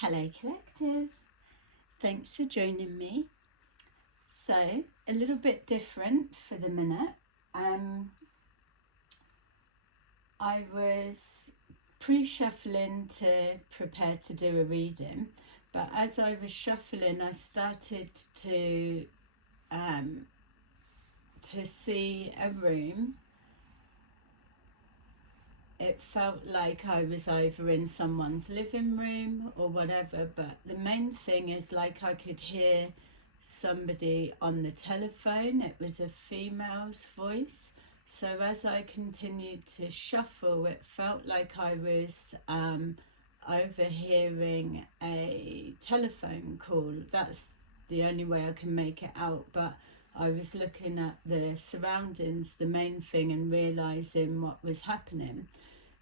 Hello Collective, thanks for joining me. So, a little bit different for the minute. I was pre-shuffling to prepare to do a reading, but as I was shuffling I started to see a room. It felt like I was either in someone's living room or whatever, but the main thing is like I could hear somebody on the telephone. It was a female's voice. So as I continued to shuffle, it felt like I was overhearing a telephone call. That's the only way I can make it out, but I was looking at the surroundings, the main thing, and realising what was happening.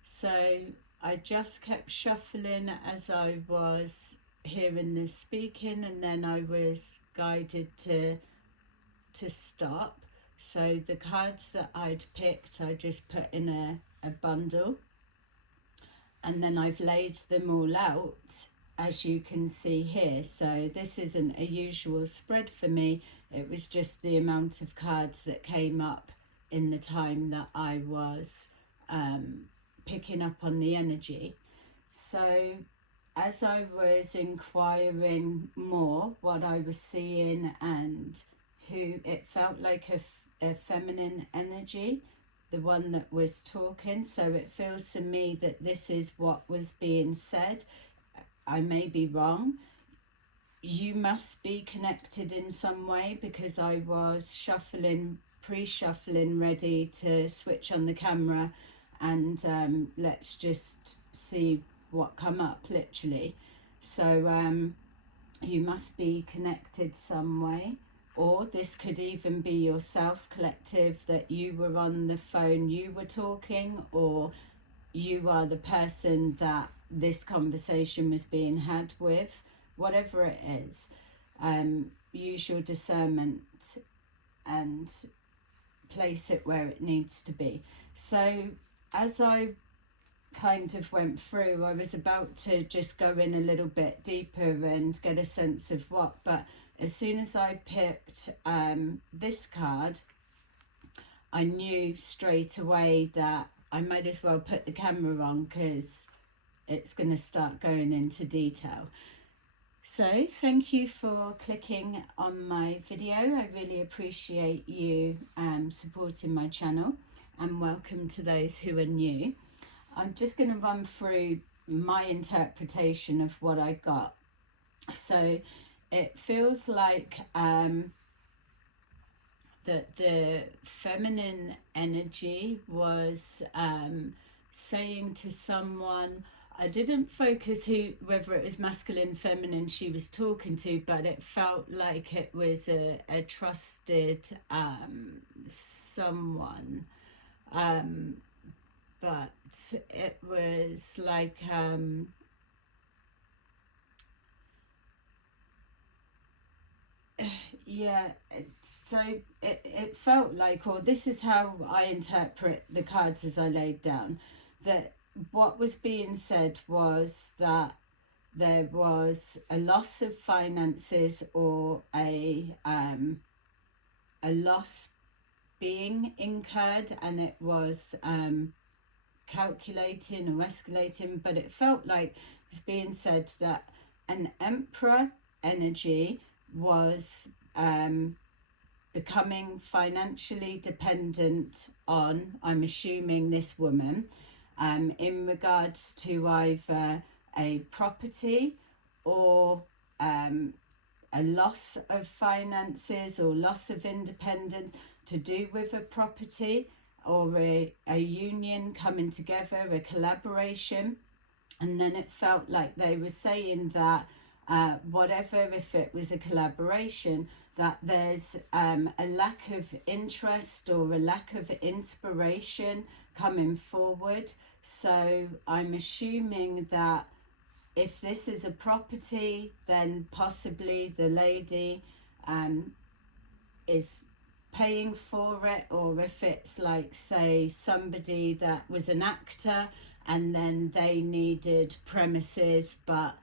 So I just kept shuffling as I was hearing this speaking, and then I was guided to stop. So the cards that I'd picked I just put in a bundle, and then I've laid them all out as you can see here. So this isn't a usual spread for me, it was just the amount of cards that came up in the time that I was picking up on the energy. So as I was inquiring more what I was seeing and who, it felt like a feminine energy, the one that was talking. So it feels to me that this is what was being said. I may be wrong. You must be connected in some way, because I was shuffling, pre-shuffling, ready to switch on the camera and let's just see what come up, literally. So you must be connected some way, or this could even be yourself, Collective, that you were on the phone, you were talking, or you are the person that this conversation was being had with. Whatever it is, use your discernment and place it where it needs to be. So as I kind of went through, I was about to just go in a little bit deeper and get a sense of what, but as soon as I picked this card, I knew straight away that I might as well put the camera on, because it's going to start going into detail. So thank you for clicking on my video. I really appreciate you supporting my channel, and welcome to those who are new. I'm just going to run through my interpretation of what I got. So it feels like that the feminine energy was saying to someone, I didn't focus whether it was masculine, feminine she was talking to, but it felt like it was a trusted someone. But it was like yeah, so it felt like, or this is how I interpret the cards as I laid down, that what was being said was that there was a loss of finances, or a loss being incurred, and it was calculating or escalating, but it felt like it was being said that an emperor energy was becoming financially dependent on, I'm assuming, this woman, in regards to either a property or a loss of finances or loss of independence to do with a property, or a union coming together, a collaboration. And then it felt like they were saying that whatever, if it was a collaboration, that there's a lack of interest or a lack of inspiration coming forward. So I'm assuming that if this is a property, then possibly the lady is paying for it, or if it's like, say, somebody that was an actor and then they needed premises, but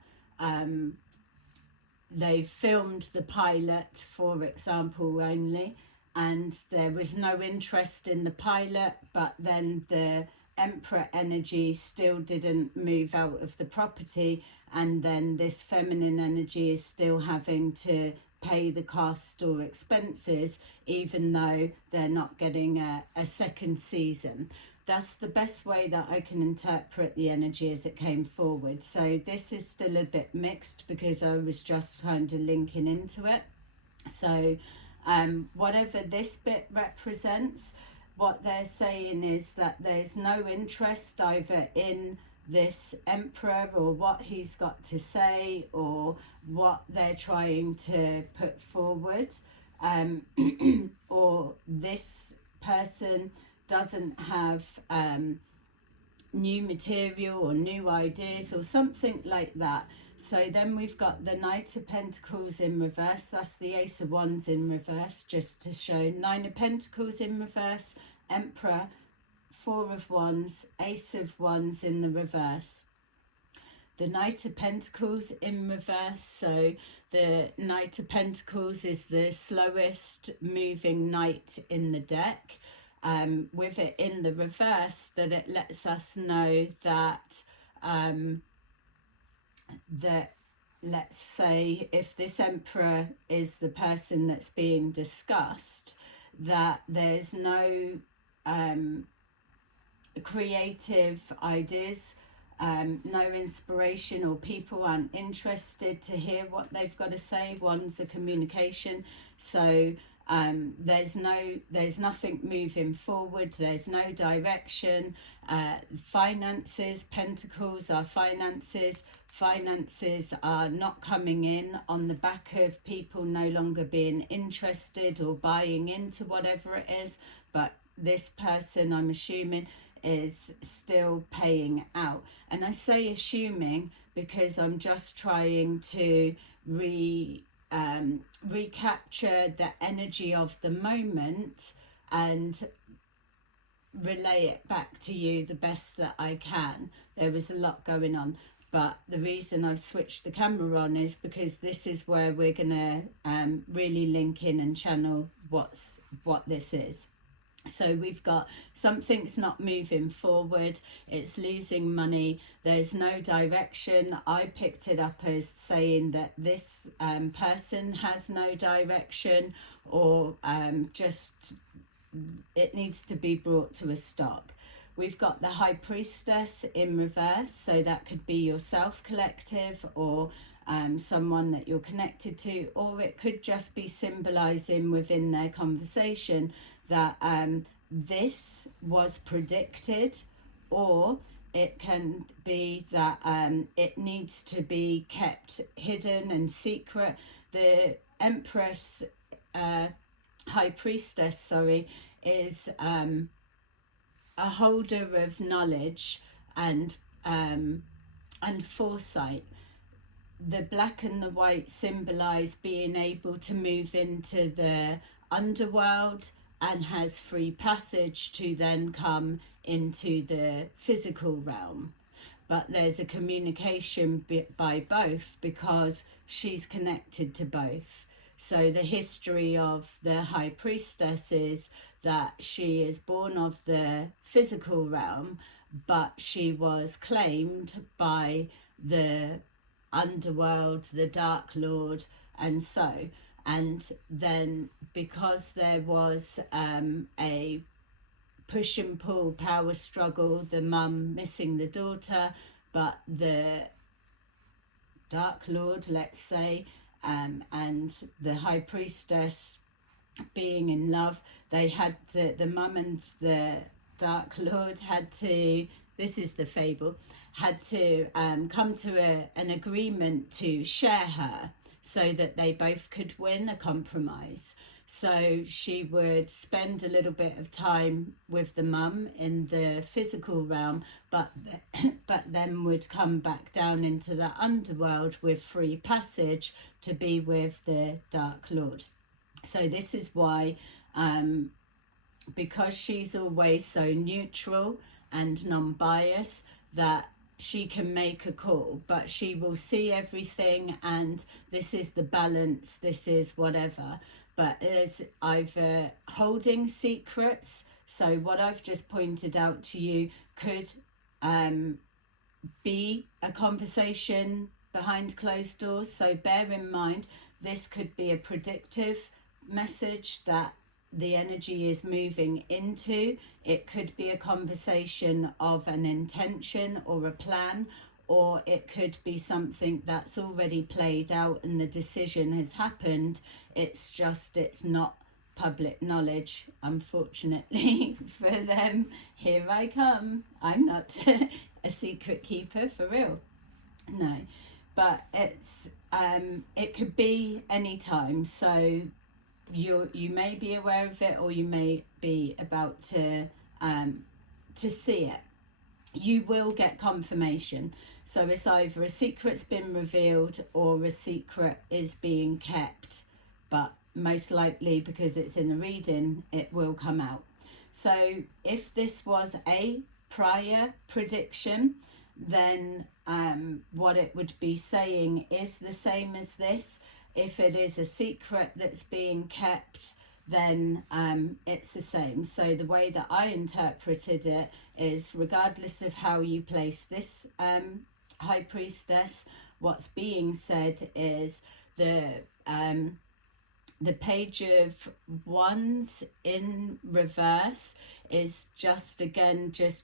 they filmed the pilot, for example, only, and there was no interest in the pilot, but then the Emperor energy still didn't move out of the property, and then this feminine energy is still having to pay the cost or expenses, even though they're not getting a second season. That's the best way that I can interpret the energy as it came forward. So this is still a bit mixed because I was just kind of linking into it. So whatever this bit represents, what they're saying is that there's no interest either in this emperor or what he's got to say or what they're trying to put forward, or this person doesn't have new material or new ideas or something like that. So then we've got the Knight of Pentacles in reverse. That's the Ace of Wands in reverse, just to show. Nine of Pentacles in reverse, Emperor, Four of Wands, Ace of Wands in the reverse. The Knight of Pentacles in reverse. So the Knight of Pentacles is the slowest moving knight in the deck. With it in the reverse, that it lets us know that that, let's say, if this emperor is the person that's being discussed, that there's no creative ideas, no inspiration, or people aren't interested to hear what they've got to say. One's a communication, so there's nothing moving forward, there's no direction. Finances, pentacles are finances. Finances are not coming in on the back of people no longer being interested or buying into whatever it is, but this person, I'm assuming, is still paying out. And I say assuming because I'm just trying to recapture the energy of the moment and relay it back to you the best that I can. There was a lot going on, but the reason I've switched the camera on is because this is where we're gonna really link in and channel what this is. So we've got something's not moving forward, it's losing money, there's no direction. I picked it up as saying that this person has no direction, or just it needs to be brought to a stop. We've got the High Priestess in reverse, so that could be yourself collective, or someone that you're connected to, or it could just be symbolizing within their conversation that this was predicted, or it can be that it needs to be kept hidden and secret. The Empress, High Priestess, sorry, is a holder of knowledge and foresight. The black and the white symbolize being able to move into the underworld and has free passage to then come into the physical realm. But there's a communication by both because she's connected to both. So the history of the High Priestess is that she is born of the physical realm, but she was claimed by the underworld, the Dark Lord, and so. And then because there was a push and pull power struggle, the mum missing the daughter, but the Dark Lord, let's say, and the High Priestess being in love, they had the mum and the Dark Lord had to, this is the fable, had to come to an agreement to share her, so that they both could win, a compromise. So she would spend a little bit of time with the mum in the physical realm, but then would come back down into the underworld with free passage to be with the Dark Lord. So this is why, because she's always so neutral and non-biased, that she can make a call, but she will see everything, and this is the balance, this is whatever. But there's either holding secrets, so what I've just pointed out to you could be a conversation behind closed doors. So bear in mind, this could be a predictive message that the energy is moving into. It could be a conversation of an intention or a plan, or it could be something that's already played out and the decision has happened. It's not public knowledge, unfortunately for them. Here I come. I'm not a secret keeper, for real. No, but it could be any time. So you may be aware of it, or you may be about to see it. You will get confirmation. So it's either a secret's been revealed or a secret is being kept, but most likely, because it's in a reading, it will come out. So if this was a prior prediction, then what it would be saying is the same as this. If it is a secret that's being kept, then it's the same. So the way that I interpreted it is, regardless of how you place this high priestess, what's being said is the page of wands in reverse is just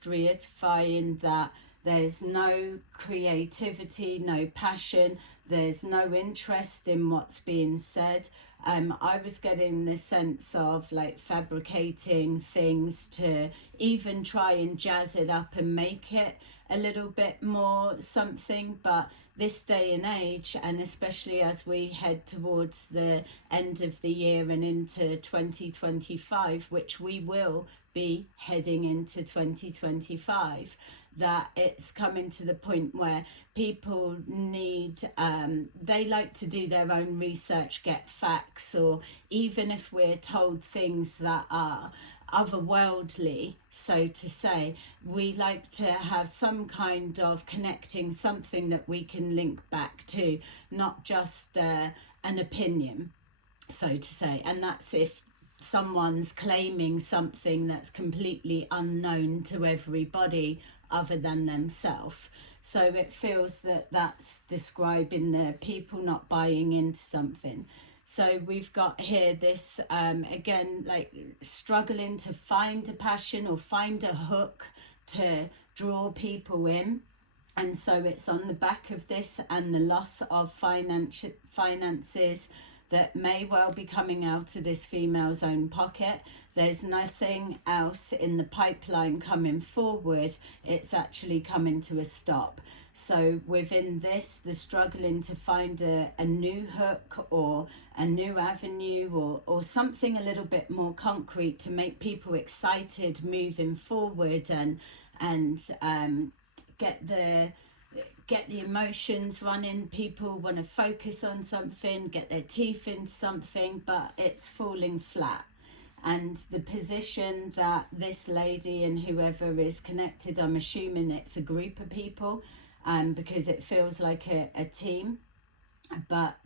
reiterating that there's no creativity, no passion, there's no interest in what's being said. I was getting the sense of like fabricating things to even try and jazz it up and make it a little bit more something. But this day and age, and especially as we head towards the end of the year and into 2025, which we will be heading into 2025, that it's coming to the point where people need, they like to do their own research, get facts, or even if we're told things that are otherworldly, so to say, we like to have some kind of connecting, something that we can link back to, not just an opinion, so to say. And that's if someone's claiming something that's completely unknown to everybody other than themselves. So it feels that that's describing the people not buying into something. So we've got here this, again, like struggling to find a passion or find a hook to draw people in. And so it's on the back of this, and the loss of finances that may well be coming out of this female's own pocket. There's nothing else in the pipeline coming forward. It's actually coming to a stop. So within this, the struggling to find a new hook or a new avenue or something a little bit more concrete to make people excited moving forward and get the emotions running. People want to focus on something, get their teeth in something, but it's falling flat. And the position that this lady and whoever is connected, I'm assuming it's a group of people, because it feels like a team, but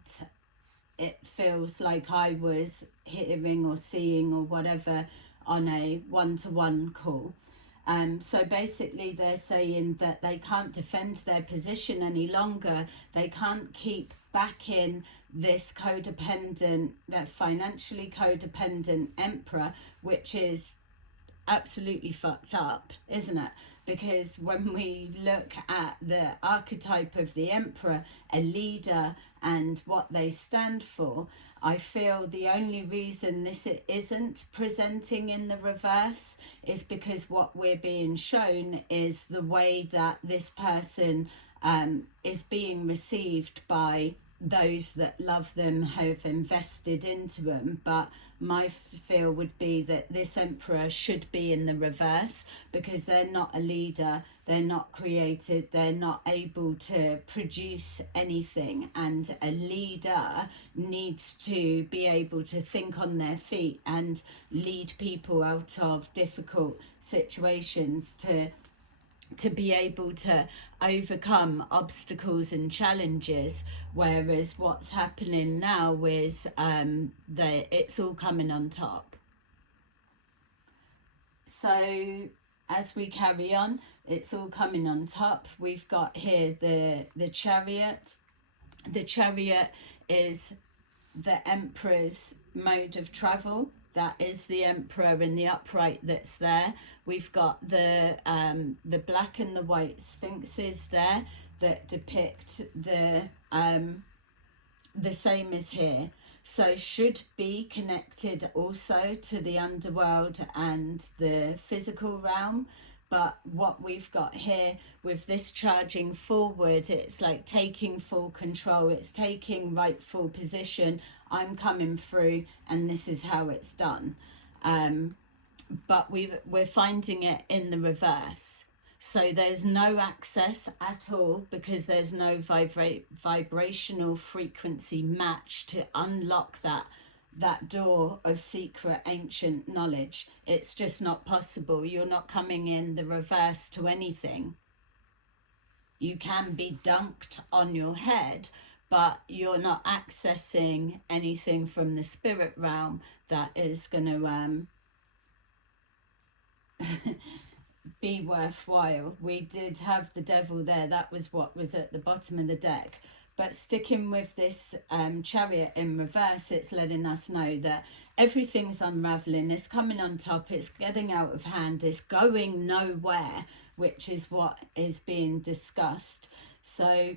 it feels like I was hearing or seeing or whatever on a one-to-one call. So basically they're saying that they can't defend their position any longer. They can't keep backing this codependent, that financially codependent emperor, which is absolutely fucked up, isn't it? Because when we look at the archetype of the emperor, a leader, and what they stand for, I feel the only reason this isn't presenting in the reverse is because what we're being shown is the way that this person is being received by those that love them, have invested into them. But my feel would be that this emperor should be in the reverse, because they're not a leader, they're not created, they're not able to produce anything. And a leader needs to be able to think on their feet and lead people out of difficult situations, to to be able to overcome obstacles and challenges, whereas what's happening now is it's all coming on top. So as we carry on, it's all coming on top. We've got here the Chariot. The Chariot is the Emperor's mode of travel. That is the Emperor in the upright that's there. We've got the black and the white sphinxes there that depict the same as here. So should be connected also to the underworld and the physical realm. But what we've got here with this charging forward, it's like taking full control. It's taking rightful position. I'm coming through and this is how it's done. But we're finding it in the reverse. So there's no access at all because there's no vibrational frequency match to unlock that door of secret ancient knowledge. It's just not possible. You're not coming in the reverse to anything. You can be dunked on your head, but you're not accessing anything from the spirit realm that is going to be worthwhile. We did have the devil there. That was what was at the bottom of the deck. But sticking with this Chariot in reverse, it's letting us know that everything's unraveling, it's coming on top, it's getting out of hand, it's going nowhere, which is what is being discussed. So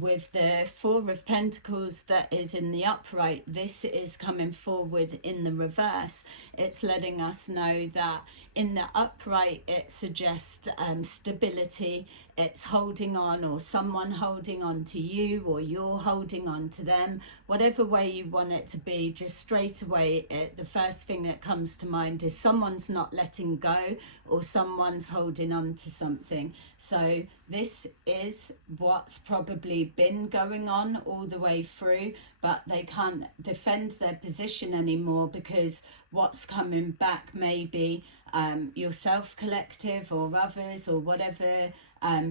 with the Four of Pentacles that is in the upright, this is coming forward in the reverse. It's letting us know that in the upright it suggests stability, it's holding on, or someone holding on to you, or you're holding on to them, whatever way you want it to be. Just straight away the first thing that comes to mind is someone's not letting go, or someone's holding on to something. So this is what's probably been going on all the way through, but they can't defend their position anymore because what's coming back may be yourself collective or others, or whatever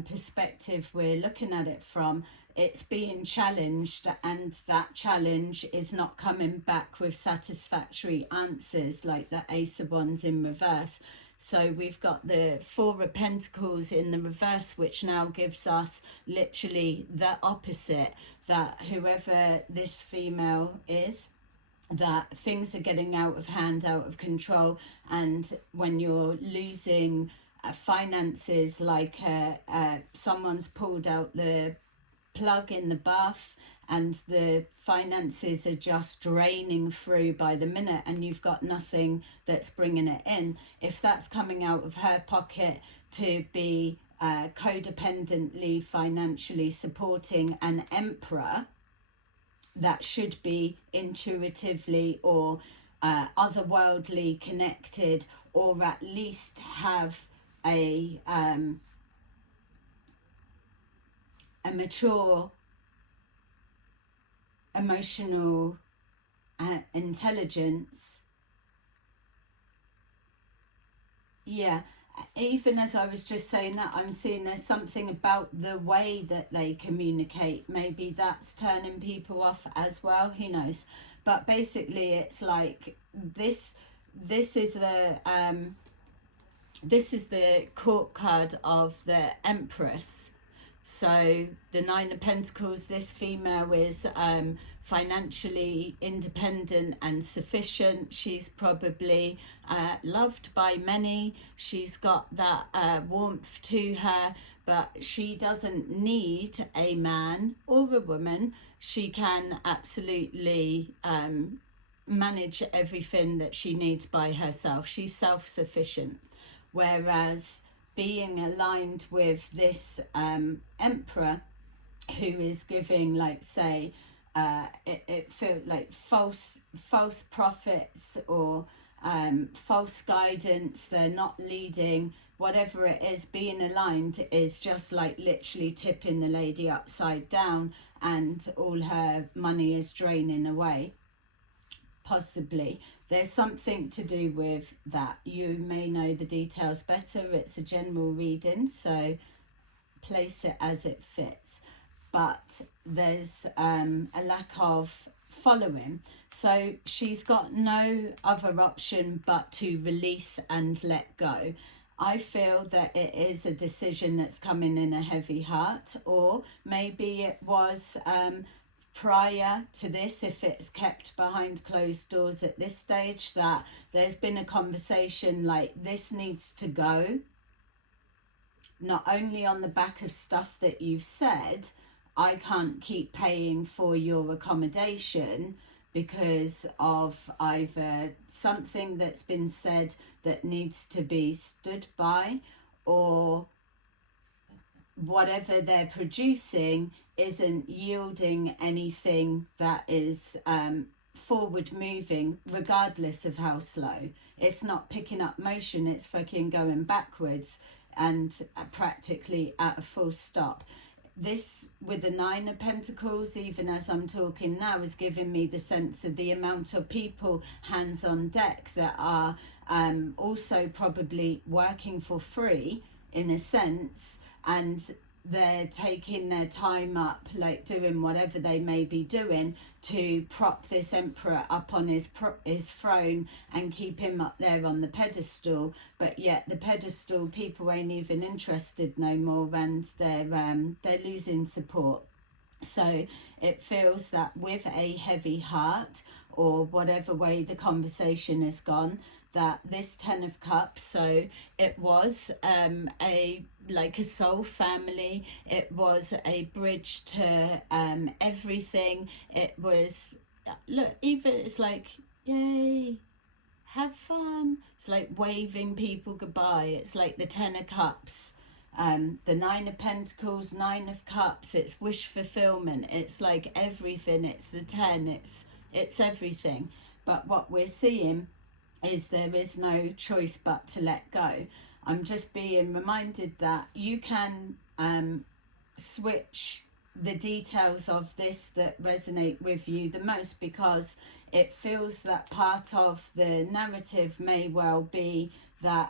perspective we're looking at it from. It's being challenged, and that challenge is not coming back with satisfactory answers, like the Ace of Wands in reverse. So we've got the Four of Pentacles in the reverse, which now gives us literally the opposite, that whoever this female is, that things are getting out of hand, out of control. And when you're losing finances, like someone's pulled out the plug in the bath and the finances are just draining through by the minute, and you've got nothing that's bringing it in. If that's coming out of her pocket to be codependently financially supporting an emperor, that should be intuitively or otherworldly connected, or at least have a mature emotional intelligence. Yeah, even as I was just saying that, I'm seeing there's something about the way that they communicate. Maybe that's turning people off as well, who knows. But basically it's like this is the court card of the Empress. So the Nine of Pentacles, this female is financially independent and sufficient. She's probably loved by many. She's got that warmth to her, but she doesn't need a man or a woman. She can absolutely manage everything that she needs by herself. She's self-sufficient. Whereas being aligned with this emperor, who is giving, like, say, it feels like false prophets or false guidance, they're not leading, whatever it is, being aligned is just like literally tipping the lady upside down, and all her money is draining away. Possibly there's something to do with that. You may know the details better. It's a general reading, so place it as it fits. But there's a lack of following. So she's got no other option but to release and let go. I feel that it is a decision that's coming in a heavy heart, or maybe it was prior to this, if it's kept behind closed doors at this stage, that there's been a conversation like this needs to go, not only on the back of stuff that you've said, I can't keep paying for your accommodation because of either something that's been said that needs to be stood by, or whatever they're producing isn't yielding anything that is forward moving, regardless of how slow. It's not picking up motion, it's fucking going backwards and practically at a full stop. This, with the Nine of Pentacles, even as I'm talking now, is giving me the sense of the amount of people hands on deck that are also probably working for free in a sense, and they're taking their time up, like doing whatever they may be doing to prop this emperor up on his throne and keep him up there on the pedestal. But yet the pedestal people ain't even interested no more, and they're losing support. So it feels that with a heavy heart, or whatever way the conversation has gone, that this Ten of Cups, so it was a soul family, it was a bridge to everything. It was, look, even it's like, yay, have fun. It's like waving people goodbye. It's like the Ten of Cups, the Nine of Pentacles, Nine of Cups. It's wish fulfillment. It's like everything. It's the 10. It's everything. But what we're seeing is there is no choice but to let go. I'm just being reminded that you can switch the details of this that resonate with you the most, because it feels that part of the narrative may well be that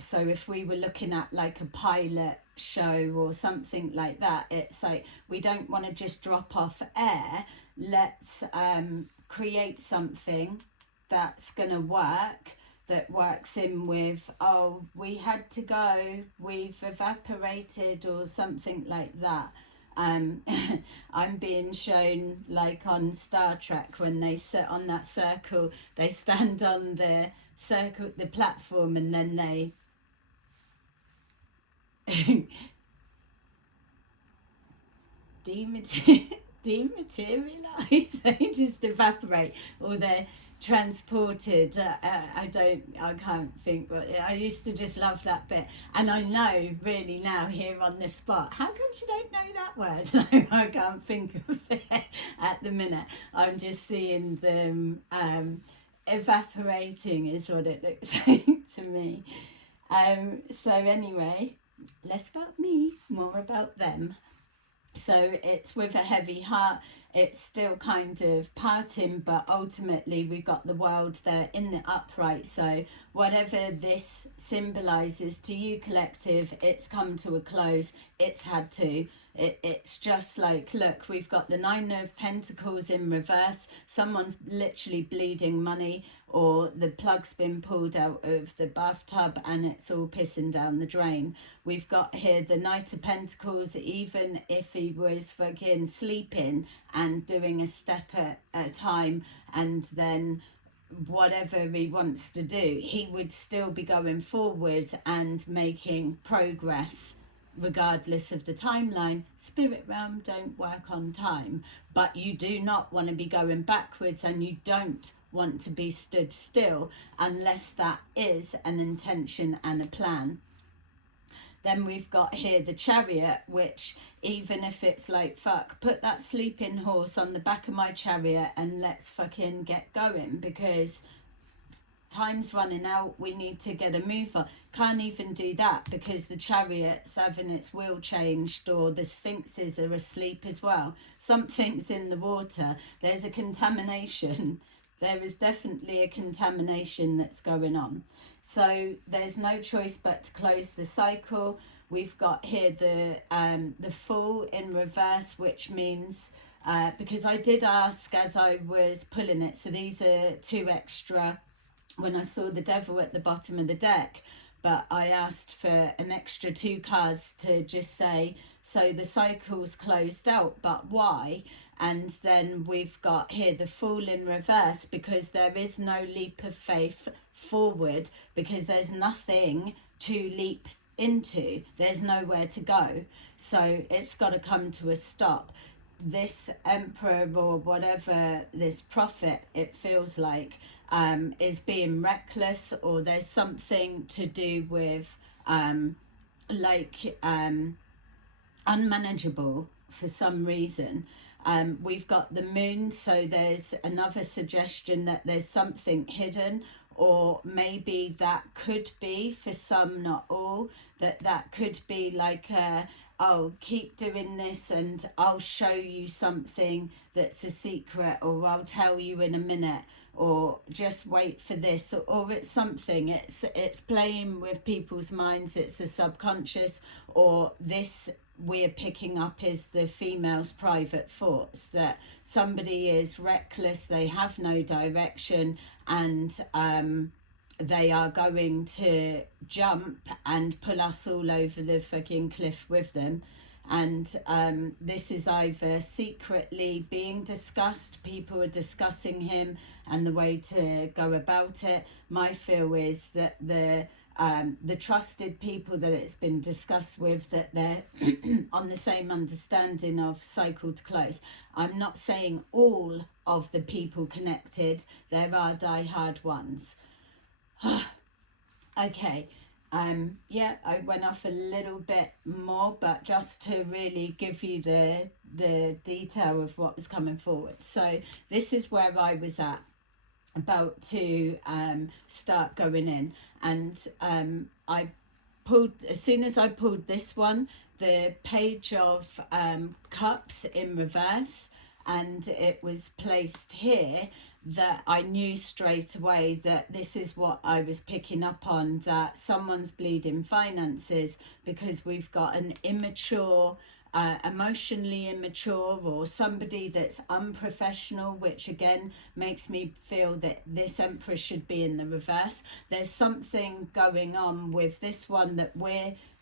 so if we were looking at like a pilot show or something like that, it's like we don't want to just drop off air. Let's create something that's going to work, that works in with, oh, we had to go, we've evaporated, or something like that. I'm being shown like on Star Trek when they sit on that circle, they stand on the circle, the platform, and then they dematerialize, they just evaporate, or they're transported. I can't think what I used to just love that bit, and I know really now here on the spot, how come you don't know that word? I can't think of it at the minute. I'm just seeing them evaporating is what it looks like to me. So anyway, less about me, more about them. So it's with a heavy heart. It's still kind of parting, but ultimately we've got the world there in the upright. So whatever this symbolizes to you, collective, it's come to a close. It's had to. It's just like, look, we've got the Nine of Pentacles in reverse. Someone's literally bleeding money, or the plug's been pulled out of the bathtub and it's all pissing down the drain. We've got here the Knight of Pentacles. Even if he was fucking sleeping and doing a step at a time, and then whatever he wants to do, he would still be going forward and making progress regardless of the timeline. Spirit realm don't work on time, but you do not want to be going backwards, and you don't want to be stood still unless that is an intention and a plan. Then we've got here the Chariot, which even if it's like, fuck, put that sleeping horse on the back of my chariot and let's fucking get going, because time's running out, we need to get a move on. Can't even do that because the Chariot's having its wheel changed, or the Sphinxes are asleep as well. Something's in the water. There's a contamination there is definitely a contamination that's going on. So there's no choice but to close the cycle. We've got here the Fool in reverse, which means, because I did ask as I was pulling it, so these are 2 extra when I saw the Devil at the bottom of the deck, but I asked for an extra 2 cards to just say, so the cycle's closed out, but why? And then we've got here the Fool in reverse, because there is no leap of faith forward, because there's nothing to leap into, there's nowhere to go, so it's got to come to a stop. This emperor, or whatever, this prophet, it feels like, is being reckless, or there's something to do with unmanageable for some reason. We've got the Moon, so there's another suggestion that there's something hidden, or maybe that could be, for some, not all, that could be like oh, keep doing this and I'll show you something that's a secret, or I'll tell you in a minute, or just wait for this, or it's something, it's playing with people's minds, it's a subconscious, or this we're picking up is the female's private thoughts, that somebody is reckless, they have no direction, and they are going to jump and pull us all over the fucking cliff with them. And this is either secretly being discussed, people are discussing him and the way to go about it. My feel is that the trusted people that it's been discussed with, that they're on the same understanding of cycle to close. I'm not saying all of the people connected, there are die-hard ones. Okay, yeah, I went off a little bit more, but just to really give you the detail of what was coming forward. So this is where I was at, about to start going in, and I pulled, as soon as I pulled this one, the Page of Cups in reverse, and it was placed here, that I knew straight away that this is what I was picking up on, that someone's bleeding finances, because we've got an immature, emotionally immature, or somebody that's unprofessional, which again makes me feel that this Empress should be in the reverse. There's something going on with this one that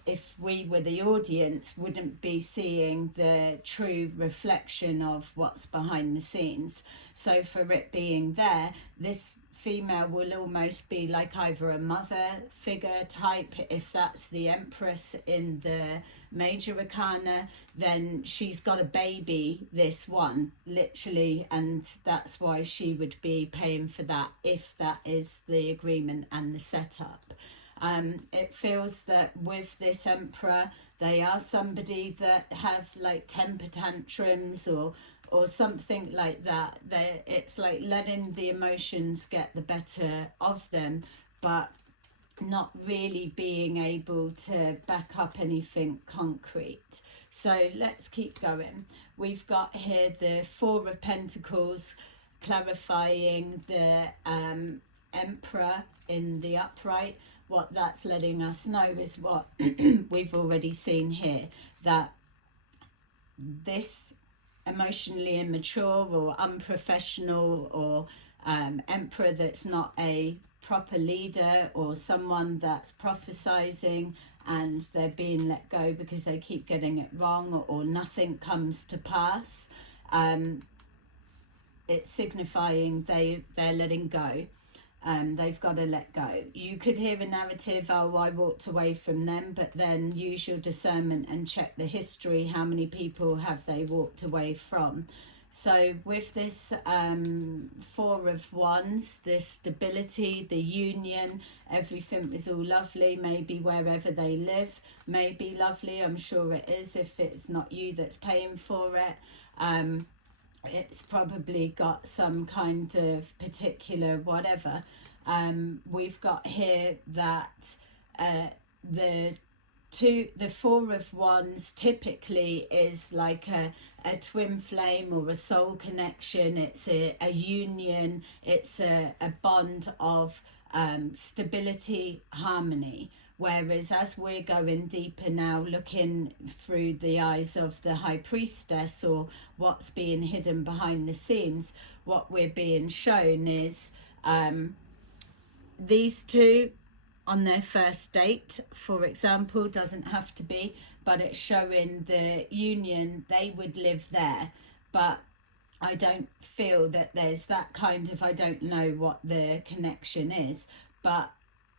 if we were the audience, wouldn't be seeing the true reflection of what's behind the scenes. So for it being there, this female will almost be like either a mother figure type. If that's the Empress in the Major Arcana, then she's got a baby, this one, literally, and that's why she would be paying for that, if that is the agreement and the setup. It feels that with this Emperor, they are somebody that have like temper tantrums or something like that. It's like letting the emotions get the better of them, but not really being able to back up anything concrete. So let's keep going. We've got here the Four of Pentacles, clarifying the Emperor in the upright. What that's letting us know is what we've already seen here, that this emotionally immature or unprofessional or Emperor that's not a proper leader, or someone that's prophesizing and they're being let go because they keep getting it wrong, or nothing comes to pass, it's signifying they're letting go. They've got to let go. You could hear a narrative, oh, I walked away from them, but then use your discernment and check the history. How many people have they walked away from? So with this Four of Wands, the stability, the union, everything is all lovely. Maybe wherever they live may be lovely. I'm sure it is, if it's not you that's paying for it. It's probably got some kind of particular whatever. We've got here that the the Four of Wands typically is like a twin flame or a soul connection. It's a union. It's a bond of stability, harmony. Whereas as we're going deeper now, looking through the eyes of the High Priestess, or what's being hidden behind the scenes, what we're being shown is these two on their first date, for example, doesn't have to be, but it's showing the union. They would live there, but I don't feel that there's that kind of, I don't know what the connection is, but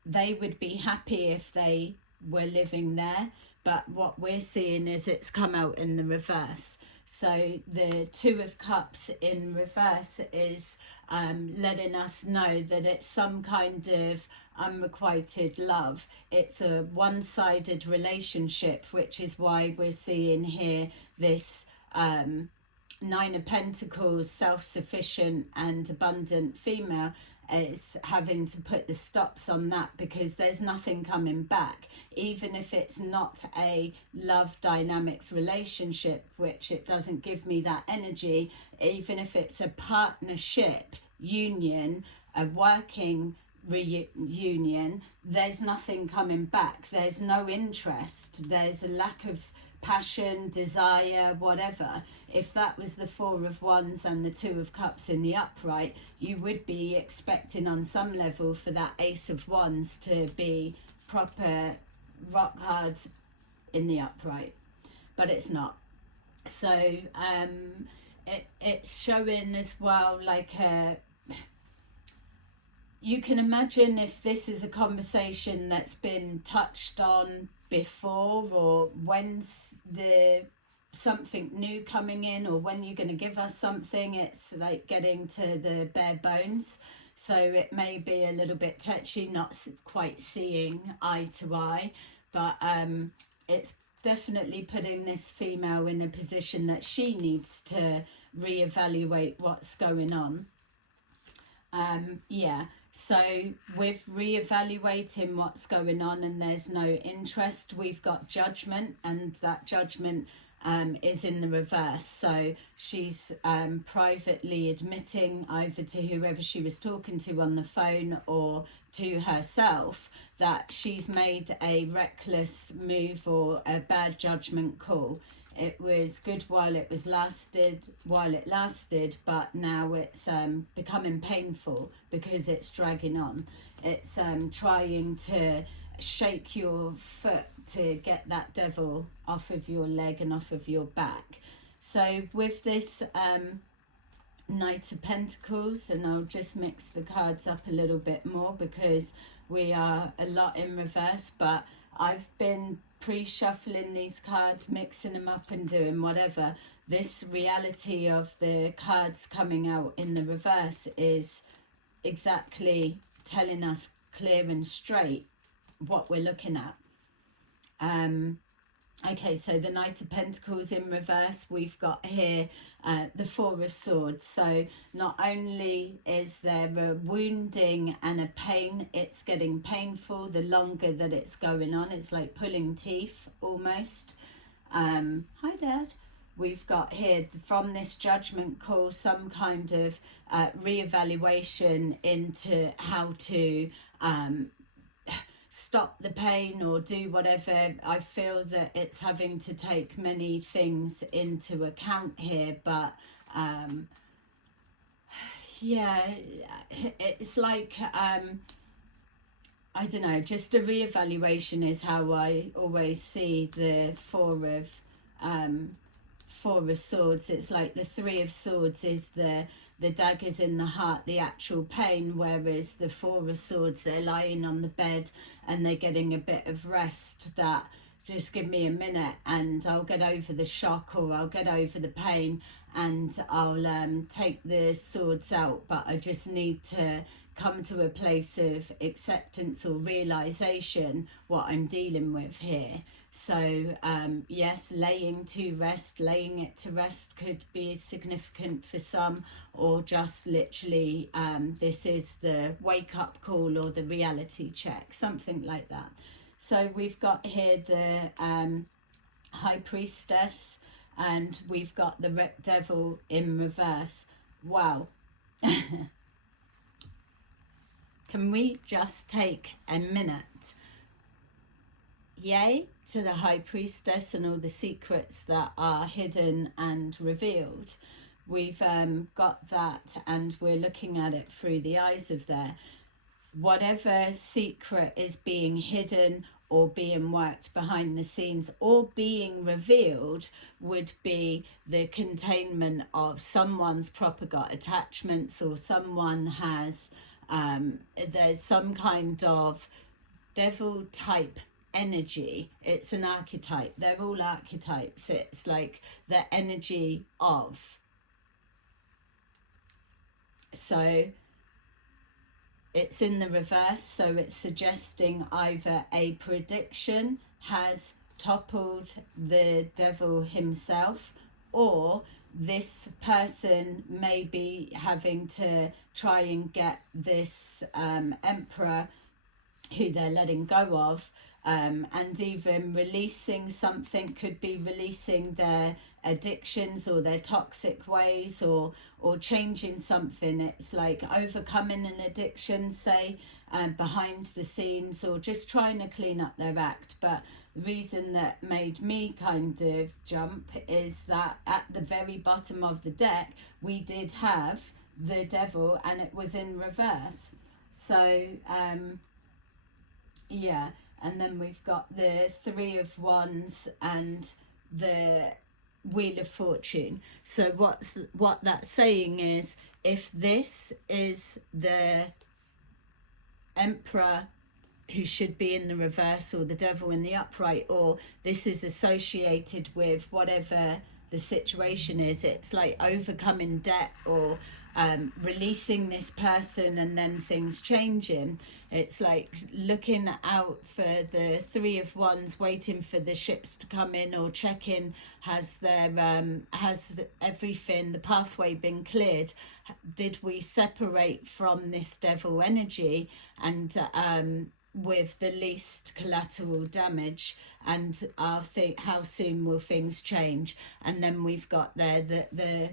they would be happy if they were living there. But what we're seeing is it's come out in the reverse. So the Two of Cups in reverse is letting us know that it's some kind of unrequited love. It's a one-sided relationship, which is why we're seeing here this Nine of Pentacles, self-sufficient and abundant female, is having to put the stops on that, because there's nothing coming back. Even if it's not a love dynamics relationship, which it doesn't give me that energy, even if it's a partnership union, a working reunion, there's nothing coming back. There's no interest. There's a lack of passion, desire, whatever. If that was the Four of Wands and the Two of Cups in the upright, you would be expecting on some level for that Ace of Wands to be proper rock hard in the upright, but it's not. So it's showing as well, like you can imagine if this is a conversation that's been touched on before, or when's the something new coming in, or when you're going to give us something. It's like getting to the bare bones, so it may be a little bit touchy, not quite seeing eye to eye, but it's definitely putting this female in a position that she needs to reevaluate what's going on. Yeah, so with reevaluating what's going on and there's no interest, we've got judgment, and that judgment is in the reverse. So she's privately admitting, either to whoever she was talking to on the phone or to herself, that she's made a reckless move or a bad judgment call. It was good while it lasted, but now it's becoming painful because it's dragging on. It's trying to shake your foot to get that devil off of your leg and off of your back. So with this Knight of Pentacles, and I'll just mix the cards up a little bit more because we are a lot in reverse, but I've been pre-shuffling these cards, mixing them up and doing whatever. This reality of the cards coming out in the reverse is exactly telling us clear and straight what we're looking at. Okay, so the Knight of Pentacles in reverse, we've got here the Four of Swords. So not only is there a wounding and a pain, it's getting painful the longer that it's going on. It's like pulling teeth almost. Hi Dad. We've got here from this judgment call some kind of reevaluation into how to stop the pain or do whatever. I feel that it's having to take many things into account here, but yeah, it's like I don't know, just a reevaluation is how I always see the Four of Swords. It's like the Three of Swords is the daggers in the heart, the actual pain, whereas the Four of Swords, they're lying on the bed and they're getting a bit of rest, that just give me a minute and I'll get over the shock, or I'll get over the pain and I'll take the swords out, but I just need to come to a place of acceptance or realization what I'm dealing with here. So yes, laying it to rest could be significant for some, or just literally this is the wake up call or the reality check, something like that. So we've got here the High Priestess, and we've got the Devil in reverse. Wow. Can we just take a minute? Yay to the High Priestess and all the secrets that are hidden and revealed. We've got that, and we're looking at it through the eyes of there. Whatever secret is being hidden or being worked behind the scenes or being revealed would be the containment of someone's proper got attachments, or someone has there's some kind of devil type energy. It's an archetype. They're all archetypes. It's like the energy of. So it's in the reverse, so it's suggesting either a prediction has toppled the devil himself, or this person may be having to try and get this emperor who they're letting go of, and even releasing something, could be releasing their addictions or their toxic ways, or changing something. It's like overcoming an addiction, say, behind the scenes, or just trying to clean up their act. But the reason that made me kind of jump is that at the very bottom of the deck we did have the devil, and it was in reverse. So yeah, and then we've got the Three of Wands and the Wheel of Fortune. So what that's saying is, if this is the Emperor who should be in the reverse, or the devil in the upright, or this is associated with whatever the situation is, it's like overcoming debt, or releasing this person and then things changing. It's like looking out for the Three of Wands, waiting for the ships to come in, or checking has everything, the pathway been cleared? Did we separate from this devil energy, and with the least collateral damage, and how soon will things change? And then we've got there that the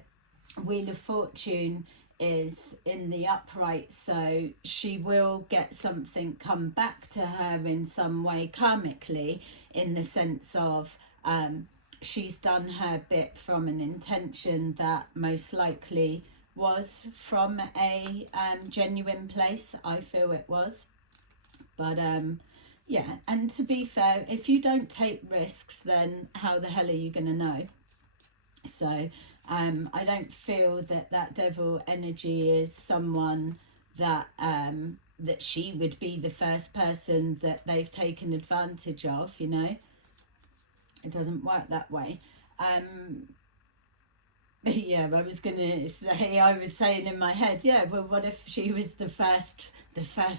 Wheel of Fortune is in the upright, so she will get something come back to her in some way karmically, in the sense of she's done her bit from an intention that most likely was from a genuine place. I feel it was. But yeah, and to be fair, if you don't take risks, then how the hell are you going to know? So I don't feel that devil energy is someone that that she would be the first person that they've taken advantage of, you know. It doesn't work that way. Yeah, I was saying in my head, yeah, well, what if she was the first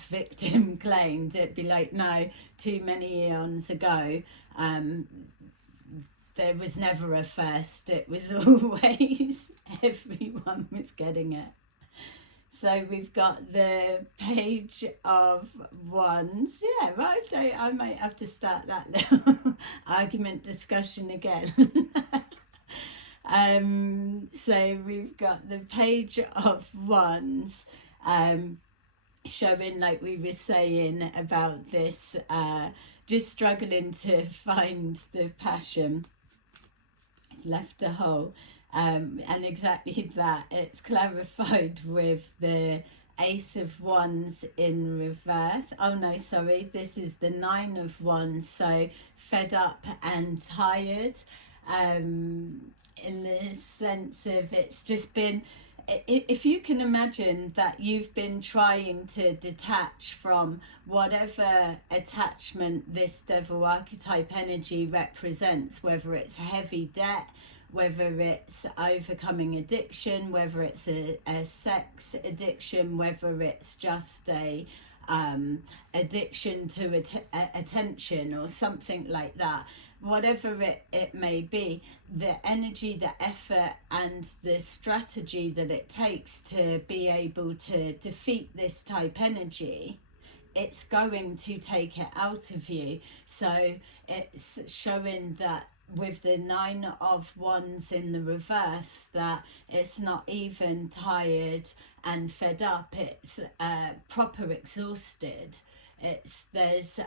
victim claimed? It'd be like, no, too many eons ago, there was never a first. It was always everyone was getting it. So we've got the Page of Wands. Yeah, right. I might have to start that little argument discussion again. So we've got the Page of Wands, showing, like we were saying, about this just struggling to find the passion. It's left a hole, and exactly that. It's clarified with the Ace of Wands in reverse. Oh no, sorry, this is the Nine of Wands. So fed up and tired, in the sense of it's just been, if you can imagine that you've been trying to detach from whatever attachment this devil archetype energy represents, whether it's heavy debt, whether it's overcoming addiction, whether it's a sex addiction, whether it's just a addiction to attention or something like that, whatever it may be, the energy, the effort and the strategy that it takes to be able to defeat this type energy it's going to take it out of you. So it's showing that with the 9 of Wands in the reverse, that it's not even tired and fed up, it's proper exhausted. There's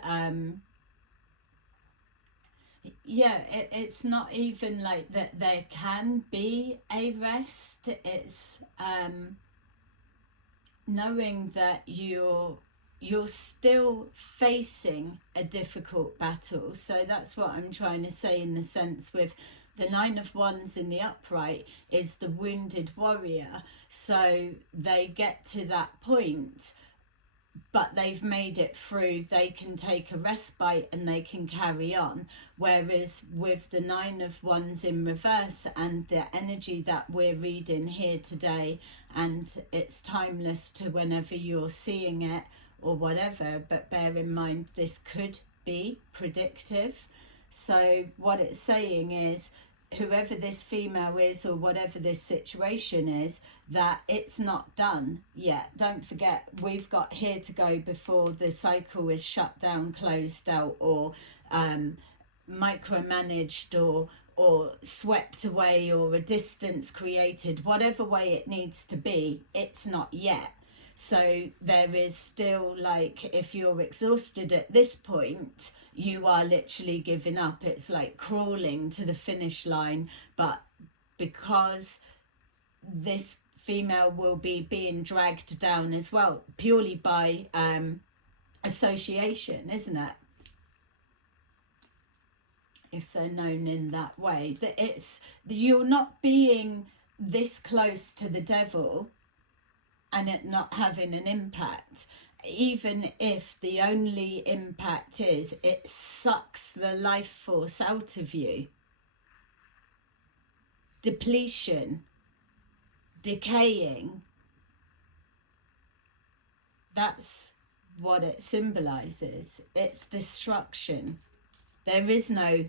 it's not even like that there can be a rest. It's knowing that you're still facing a difficult battle. So that's what I'm trying to say, in the sense with the 9 of Wands in the upright is the wounded warrior. So they get to that point, but they've made it through. They can take a respite and they can carry on. Whereas with the 9 of Wands in reverse and the energy that we're reading here today, and it's timeless to whenever you're seeing it or whatever, but bear in mind this could be predictive. So what it's saying is, whoever this female is or whatever this situation is, that it's not done yet. Don't forget, we've got here to go before the cycle is shut down, closed out, or micromanaged, or swept away, or a distance created. Whatever way it needs to be, it's not yet. So there is still, like, if you're exhausted at this point, you are literally giving up. It's like crawling to the finish line. But because this female will be being dragged down as well, purely by association, isn't it? If they're known in that way, that you're not being this close to the devil and it not having an impact, even if the only impact is it sucks the life force out of you. Depletion, decaying, that's what it symbolizes. It's destruction. There is no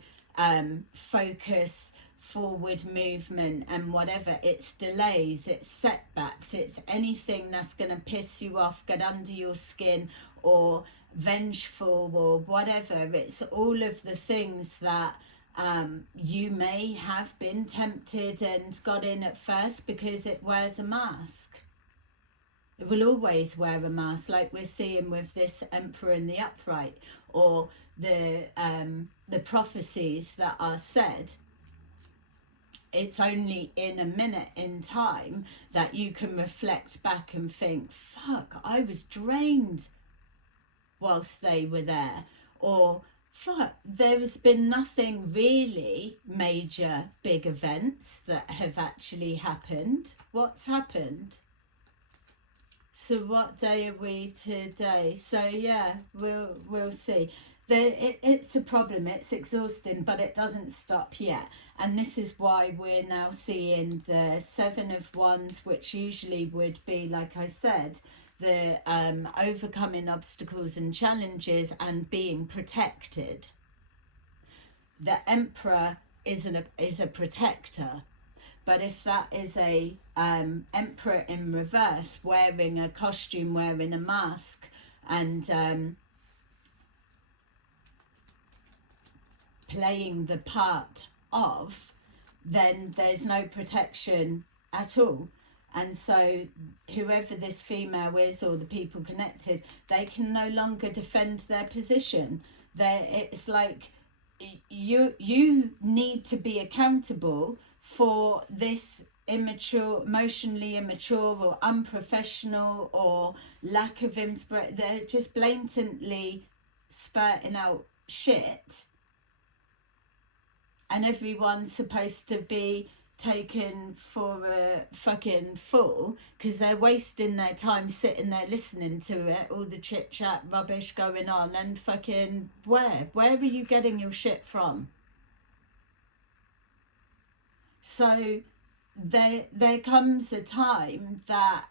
focus, forward movement and whatever. It's delays, it's setbacks, it's anything that's going to piss you off, get under your skin, or vengeful, or whatever. It's all of the things that you may have been tempted and got in at first, because it wears a mask. It will always wear a mask, like we're seeing with this Emperor in the upright, or the prophecies that are said. It's only in a minute in time that you can reflect back and think, fuck, I was drained whilst they were there. Or, fuck, there's been nothing really major, big events that have actually happened. What's happened? So what day are we today? So yeah, we'll see. It's a problem, it's exhausting, but it doesn't stop yet. And this is why we're now seeing the 7 of Wands, which usually would be, like I said, the overcoming obstacles and challenges and being protected. The Emperor is a protector. But if that is a Emperor in reverse, wearing a costume, wearing a mask, and playing the part of, then there's no protection at all. And so whoever this female is, or the people connected, they can no longer defend their position. It's like you need to be accountable for this immature, emotionally immature, or unprofessional, or lack of inspiration. They're just blatantly spurting out shit. And everyone's supposed to be taken for a fucking fool, because they're wasting their time sitting there listening to it, all the chit chat rubbish going on, and fucking where are you getting your shit from? So there comes a time that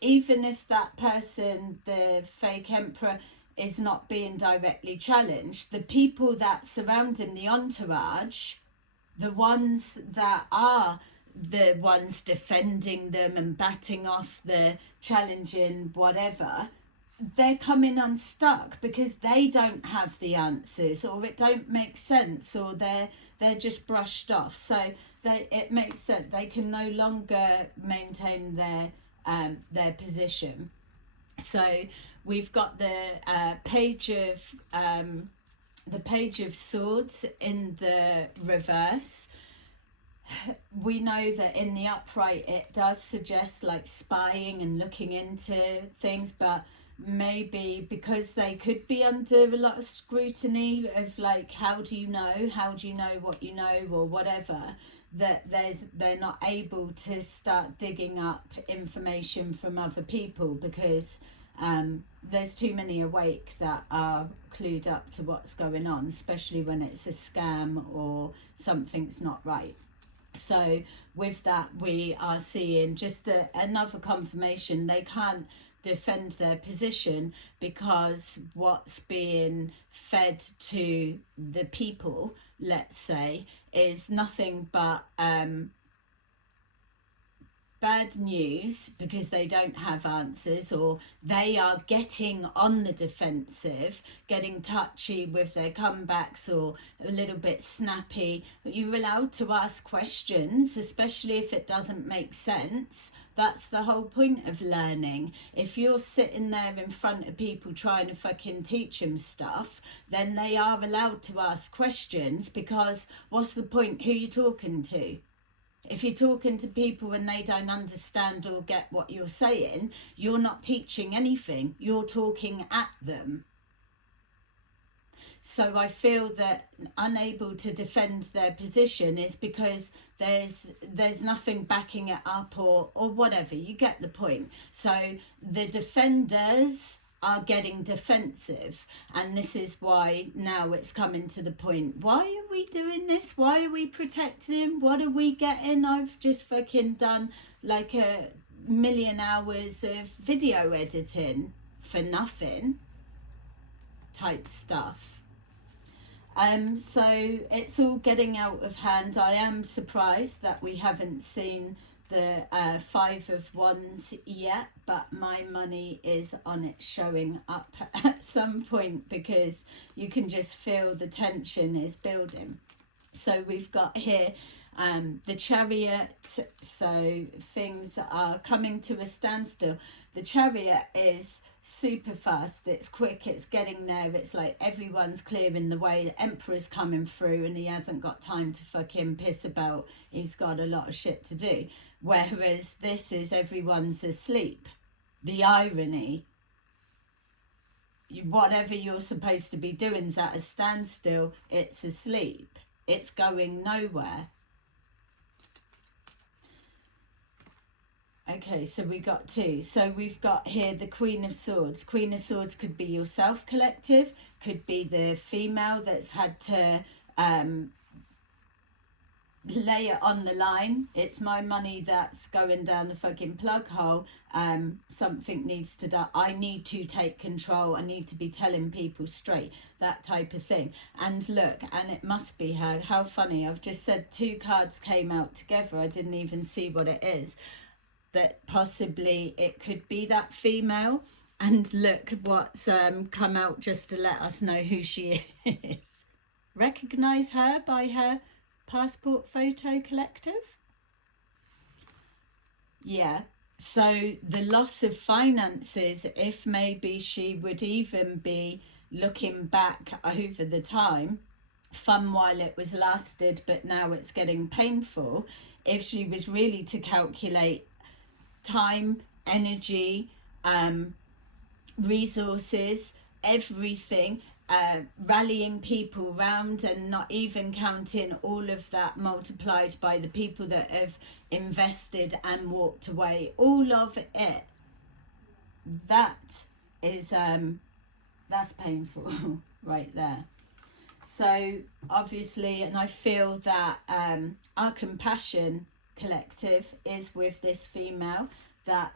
even if that person, the fake Emperor, is not being directly challenged, the people that surround him, the entourage, the ones that are the ones defending them and batting off the challenging whatever, they're coming unstuck because they don't have the answers, or it don't make sense, or they're just brushed off. So it makes sense they can no longer maintain their position. So we've got the page of swords in the reverse. We know that in the upright it does suggest like spying and looking into things, but maybe because they could be under a lot of scrutiny of like, how do you know what you know, or whatever, that they're not able to start digging up information from other people, because there's too many awake that are clued up to what's going on, especially when it's a scam or something's not right. So with that, we are seeing just another confirmation they can't defend their position, because what's being fed to the people, let's say, is nothing but bad news, because they don't have answers, or they are getting on the defensive, getting touchy with their comebacks, or a little bit snappy. But you're allowed to ask questions, especially if it doesn't make sense. That's the whole point of learning. If you're sitting there in front of people trying to fucking teach them stuff, then they are allowed to ask questions, because what's the point? Who are you talking to? If you're talking to people and they don't understand or get what you're saying, you're not teaching anything. You're talking at them. So I feel that unable to defend their position is because there's nothing backing it up, or whatever. You get the point. So the defenders are getting defensive, and this is why now it's coming to the point, why are we doing this? Why are we protecting him? What are we getting? I've just fucking done like 1,000,000 hours of video editing for nothing type stuff. So it's all getting out of hand. I am surprised that we haven't seen the 5 of Wands yet, but my money is on it showing up at some point, because you can just feel the tension is building. So we've got here the Chariot, so things are coming to a standstill. The Chariot is super fast, it's quick, it's getting there, it's like everyone's clearing the way, the Emperor's coming through and he hasn't got time to fucking piss about, he's got a lot of shit to do. Whereas this is everyone's asleep. The irony, whatever you're supposed to be doing is at a standstill, it's asleep, it's going nowhere. Okay, so we got 2. So we've got here the Queen of Swords. Queen of Swords could be yourself, collective, could be the female that's had to lay it on the line. It's my money that's going down the fucking plug hole. Something needs to die. I need to take control. I need to be telling people straight. That type of thing. And look, and it must be her. How funny. I've just said 2 cards came out together. I didn't even see what it is. That possibly it could be that female. And look what's come out just to let us know who she is. Recognise her by her passport photo, collective. Yeah, so the loss of finances, if maybe she would even be looking back over the time, fun while it was lasted, but now it's getting painful. If she was really to calculate time, energy, resources, everything, rallying people round, and not even counting all of that multiplied by the people that have invested and walked away, all of it, that is that's painful right there. So obviously, and I feel that our compassion collective is with this female, that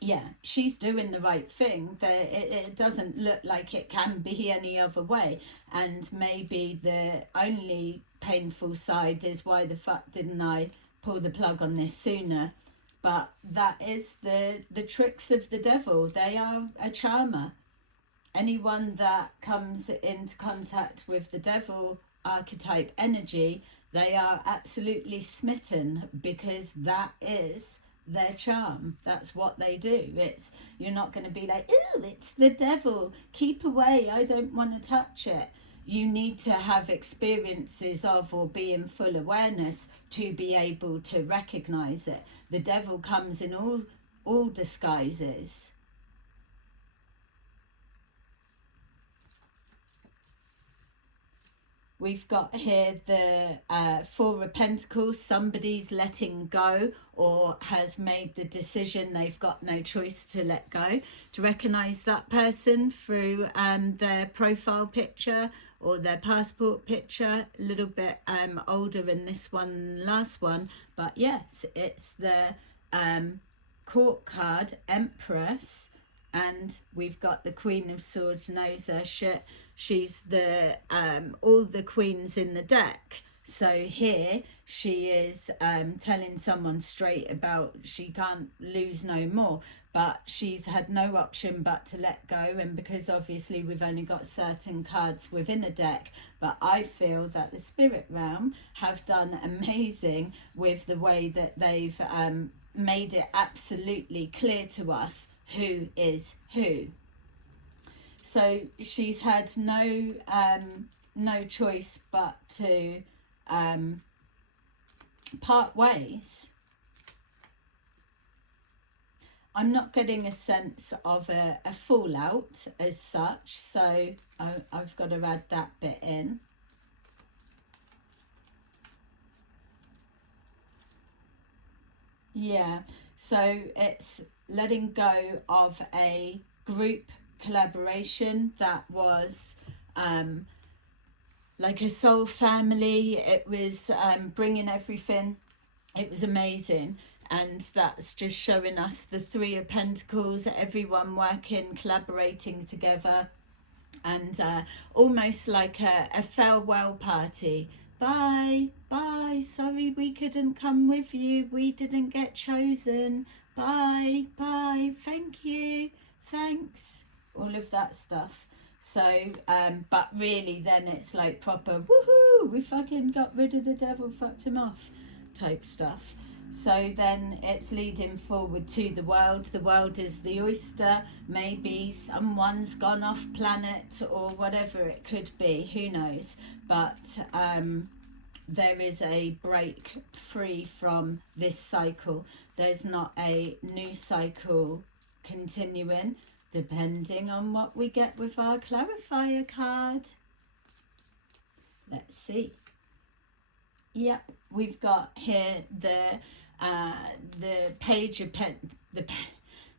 yeah, she's doing the right thing. It doesn't look like it can be any other way. And maybe the only painful side is, why the fuck didn't I pull the plug on this sooner? But that is the tricks of the devil. They are a charmer. Anyone that comes into contact with the devil archetype energy, they are absolutely smitten, because that is their charm. That's what they do. You're not going to be like, ooh, it's the devil, keep away, I don't want to touch it. You need to have experiences of, or be in full awareness to be able to recognize it. The devil comes in all disguises. We've got here the Four of Pentacles. Somebody's letting go, or has made the decision they've got no choice to let go. To recognize that person through their profile picture or their passport picture. A little bit older than this one, last one, but yes, it's the Court card, Empress, and we've got the Queen of Swords knows her shit. She's the all the queens in the deck. So here she is telling someone straight about she can't lose no more, but she's had no option but to let go. And because obviously we've only got certain cards within a deck, but I feel that the spirit realm have done amazing with the way that they've made it absolutely clear to us who is who. So she's had no choice but to part ways. I'm not getting a sense of a fallout as such, so I've got to add that bit in. Yeah, so it's letting go of a group collaboration that was like a soul family. It was bringing everything. It was amazing. And that's just showing us the Three of Pentacles, everyone working, collaborating together, and almost like a farewell party. Bye, bye, sorry we couldn't come with you, we didn't get chosen, bye, bye, thank you, thanks, all of that stuff. So but really then it's like proper woohoo, we fucking got rid of the devil, fucked him off type stuff. So then it's leading forward to the world. The world is the oyster. Maybe someone's gone off planet or whatever it could be, who knows. But there is a break free from this cycle. There's not a new cycle continuing, depending on what we get with our clarifier card. Let's see. Yep, we've got here the page of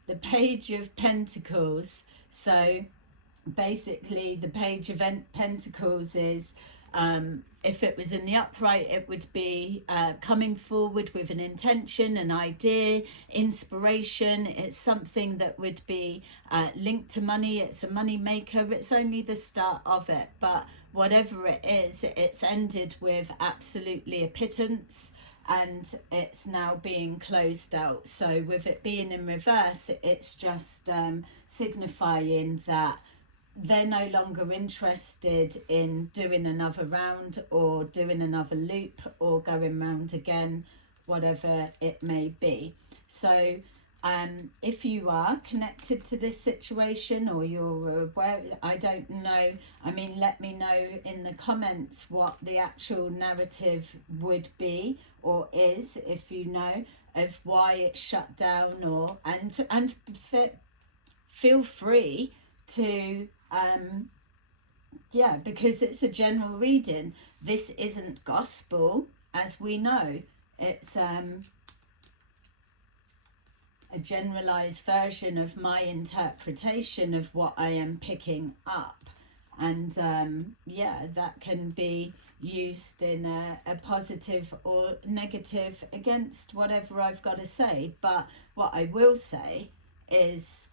the page of Pentacles. So basically the page of Pentacles is if it was in the upright, it would be coming forward with an intention, an idea, inspiration. It's something that would be linked to money. It's a money maker. It's only the start of it, but whatever it is, it's ended with absolutely a pittance, and it's now being closed out. So with it being in reverse, it's just signifying that they're no longer interested in doing another round or doing another loop or going round again, whatever it may be. So if you are connected to this situation, or you're aware, I don't know, I mean, let me know in the comments what the actual narrative would be or is, if you know, of why it's shut down, or and feel free to yeah, because it's a general reading. This isn't gospel, as we know. It's a generalized version of my interpretation of what I am picking up, and yeah, that can be used in a positive or negative against whatever I've got to say. But what I will say is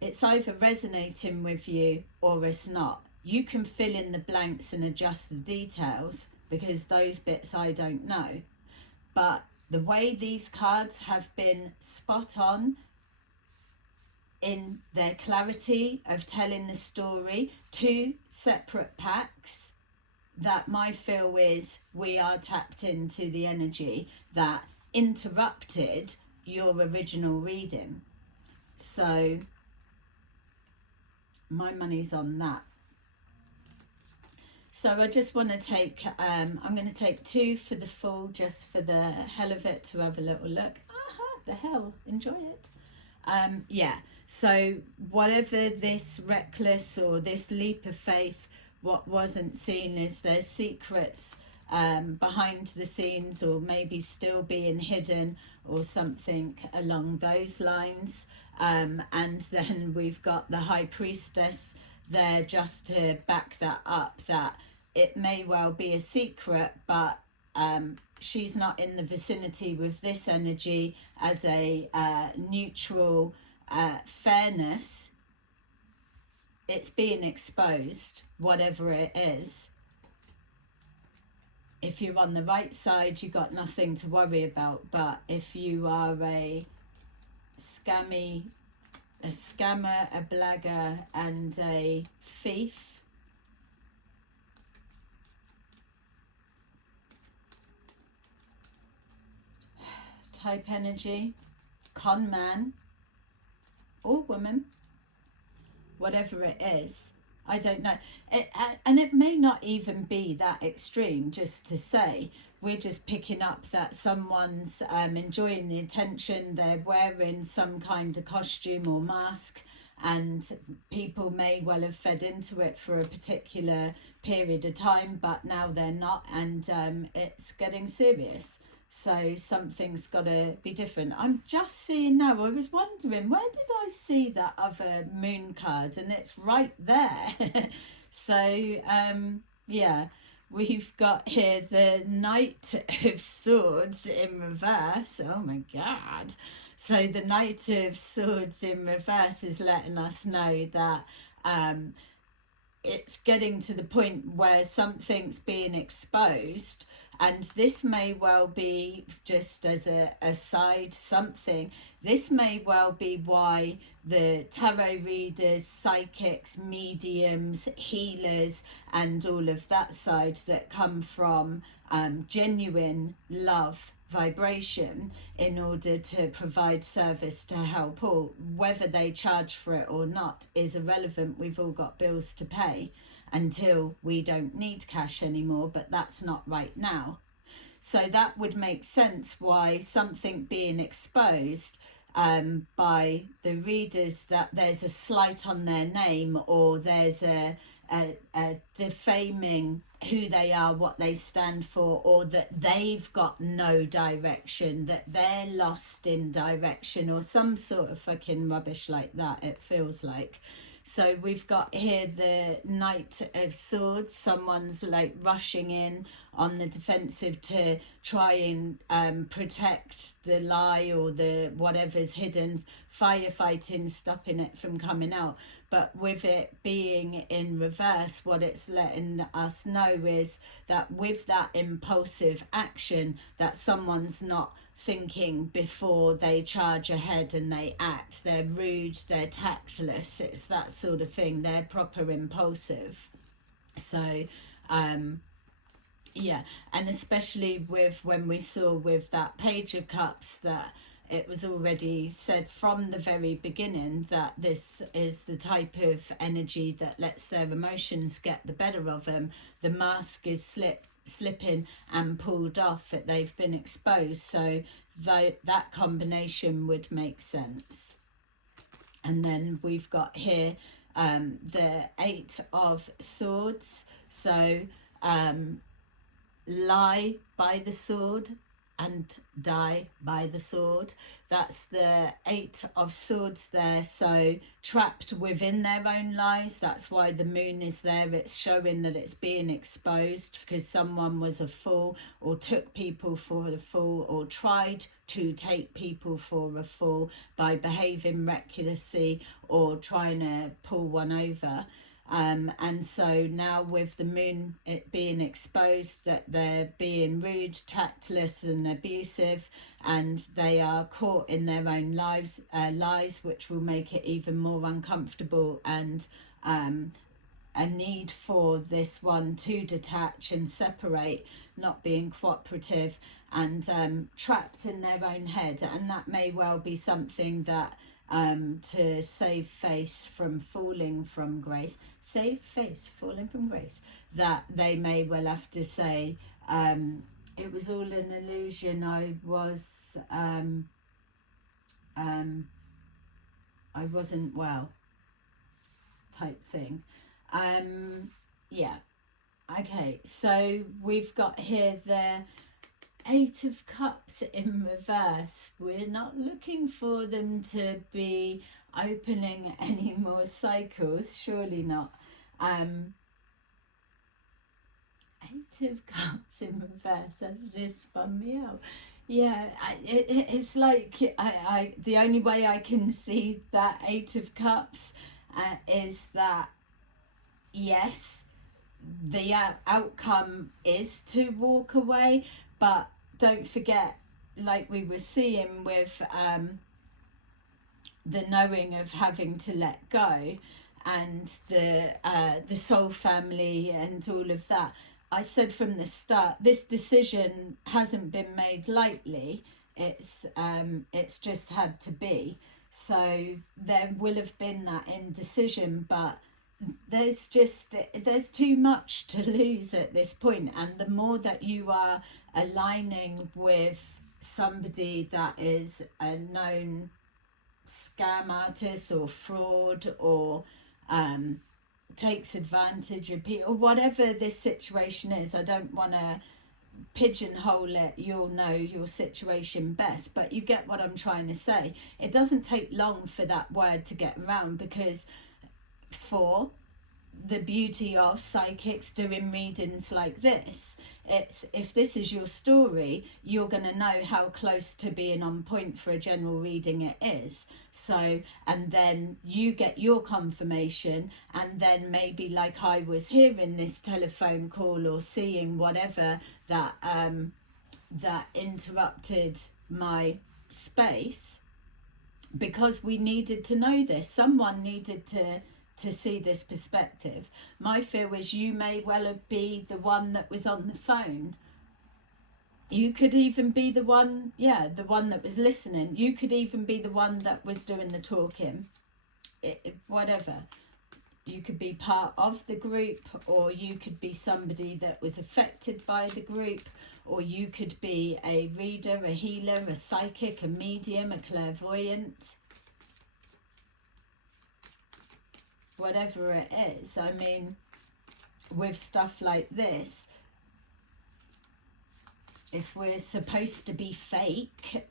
it's either resonating with you or it's not. You can fill in the blanks and adjust the details, because those bits I don't know. But the way these cards have been spot on in their clarity of telling the story, 2 separate packs, that my feel is we are tapped into the energy that interrupted your original reading. So my money's on that. So I just want to take, I'm going to take 2 for the full, just for the hell of it, to have a little look. Aha, the hell, enjoy it. Yeah, so whatever this reckless or this leap of faith, what wasn't seen is there's secrets behind the scenes, or maybe still being hidden, or something along those lines. And then we've got the High Priestess there just to back that up, that it may well be a secret, but she's not in the vicinity with this energy as a neutral fairness. It's being exposed, whatever it is. If you're on the right side, you've got nothing to worry about. But if you are a scammer, a blagger, and a thief, type energy, con man or woman, whatever it is, I don't know. And it may not even be that extreme, just to say, we're just picking up that someone's enjoying the attention, they're wearing some kind of costume or mask, and people may well have fed into it for a particular period of time, but now they're not, and it's getting serious. So something's got to be different. I'm just seeing now, I was wondering, where did I see that other moon card? And it's right there. So, yeah, we've got here the Knight of Swords in reverse. Oh my God. So the Knight of Swords in reverse is letting us know that it's getting to the point where something's being exposed. And this may well be, just as a aside, something, this may well be why the tarot readers, psychics, mediums, healers, and all of that side that come from genuine love vibration in order to provide service to help all, whether they charge for it or not is irrelevant. We've all got bills to pay until we don't need cash anymore, but that's not right now. So that would make sense why something being exposed by the readers, that there's a slight on their name, or there's a defaming who they are, what they stand for, or that they've got no direction, that they're lost in direction, or some sort of fucking rubbish like that, it feels like. So we've got here the Knight of Swords. Someone's like rushing in on the defensive to try and protect the lie or the whatever's hidden, firefighting, stopping it from coming out. But with it being in reverse, what it's letting us know is that with that impulsive action, that someone's not thinking before they charge ahead and they act. They're rude, they're tactless, it's that sort of thing. They're proper impulsive. So yeah, and especially with when we saw with that Page of Cups, that it was already said from the very beginning that this is the type of energy that lets their emotions get the better of them. The mask is slipping and pulled off, that they've been exposed. So that combination would make sense. And then we've got here the Eight of Swords. So lie by the sword and die by the sword. That's the Eight of Swords there. So trapped within their own lies. That's why the moon is there. It's showing that it's being exposed because someone was a fool, or took people for a fool, or tried to take people for a fool by behaving recklessly or trying to pull one over. And so now with the moon it being exposed that they're being rude, tactless and abusive, and they are caught in their own lies, which will make it even more uncomfortable, and a need for this one to detach and separate, not being cooperative, and trapped in their own head. And that may well be something that to save face from falling from grace, that they may well have to say, it was all an illusion, I wasn't well, type thing. Yeah. Okay, so we've got here the Eight of Cups in reverse. We're not looking for them to be opening any more cycles, surely not. Eight of Cups in reverse, that's just spun me out. Yeah, it's like I the only way I can see that Eight of Cups is that, yes, the outcome is to walk away, but don't forget, like we were seeing with the knowing of having to let go, and the soul family and all of that. I said from the start, this decision hasn't been made lightly. It's just had to be. So there will have been that indecision, but there's too much to lose at this point. And the more that you are aligning with somebody that is a known scam artist or fraud, or takes advantage of people, or whatever this situation is, I don't want to pigeonhole it, you'll know your situation best, but you get what I'm trying to say. It doesn't take long for that word to get around, because for the beauty of psychics doing readings like this, it's, if this is your story, you're going to know how close to being on point for a general reading it is. So, and then you get your confirmation, and then maybe like I was hearing this telephone call or seeing whatever that that interrupted my space, because we needed to know this. Someone needed to see this perspective. My fear is you may well be the one that was on the phone. You could even be the one, the one that was listening. You could even be the one that was doing the talking. Whatever. You could be part of the group, or you could be somebody that was affected by the group, or you could be a reader, a healer, a psychic, a medium, a clairvoyant. Whatever it is. I mean, with stuff like this, if we're supposed to be fake,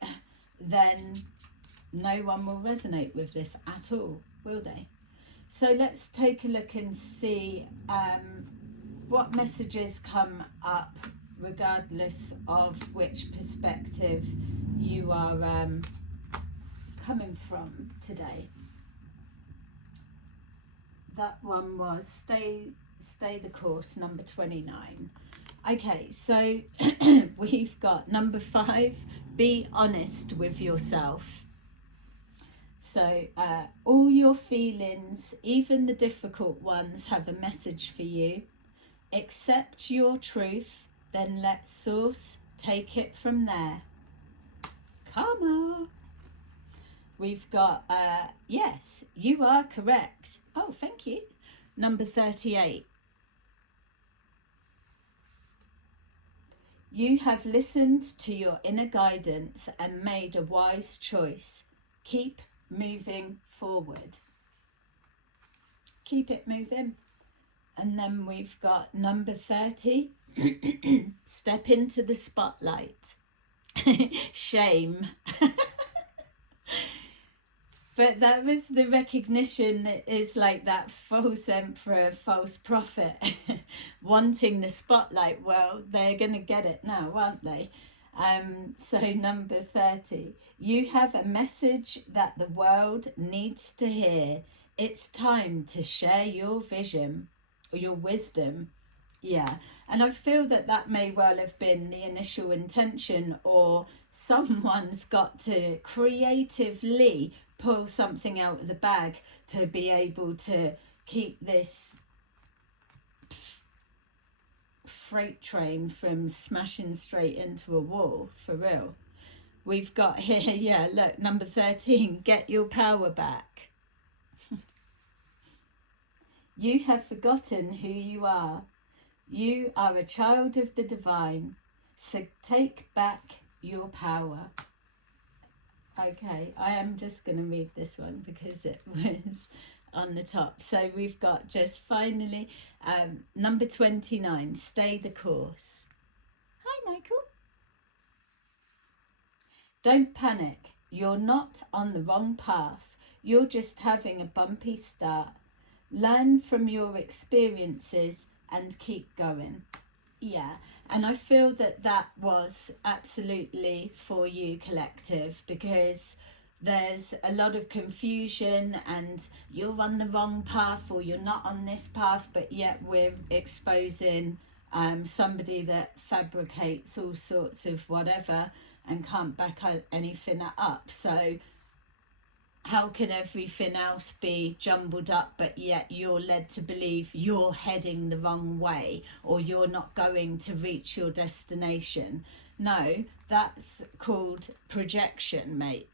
then no one will resonate with this at all, will they? So let's take a look and see what messages come up, regardless of which perspective you are coming from today. That one was stay the course, number 29. Okay, so we've got number 5, be honest with yourself. So all your feelings, even the difficult ones, have a message for you. Accept your truth, then let source take it from there. Karma. We've got, yes, you are correct. Oh, thank you. Number 38. You have listened to your inner guidance and made a wise choice. Keep moving forward. Keep it moving. And then we've got number 30. Step into the spotlight. Shame. But that was the recognition that is like that false emperor, false prophet wanting the spotlight. Well, they're going to get it now, aren't they? So number 30, you have a message that the world needs to hear. It's time to share your vision or your wisdom. Yeah, and I feel that that may well have been the initial intention, or someone's got to creatively pull something out of the bag to be able to keep this freight train from smashing straight into a wall, for real. We've got here, yeah, look, number 13, get your power back. You have forgotten who you are. You are a child of the divine, so take back your power. Okay, I am just going to read this one because it was on the top. So we've got just finally number 29, stay the course. Hi, Michael. Don't panic. You're not on the wrong path. You're just having a bumpy start. Learn from your experiences and keep going. Yeah, and I feel that that was absolutely for you, collective, because there's a lot of confusion and you're on the wrong path or you're not on this path, but yet we're exposing somebody that fabricates all sorts of whatever and can't back anything up. So how can everything else be jumbled up, but yet you're led to believe you're heading the wrong way or you're not going to reach your destination? No, that's called projection, mate.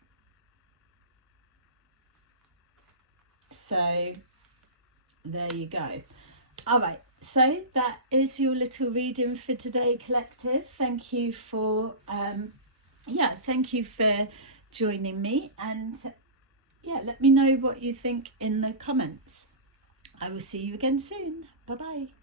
So there you go. All right, so that is your little reading for today, collective. Thank you for thank you for joining me, and yeah, let me know what you think in the comments. I will see you again soon. Bye bye.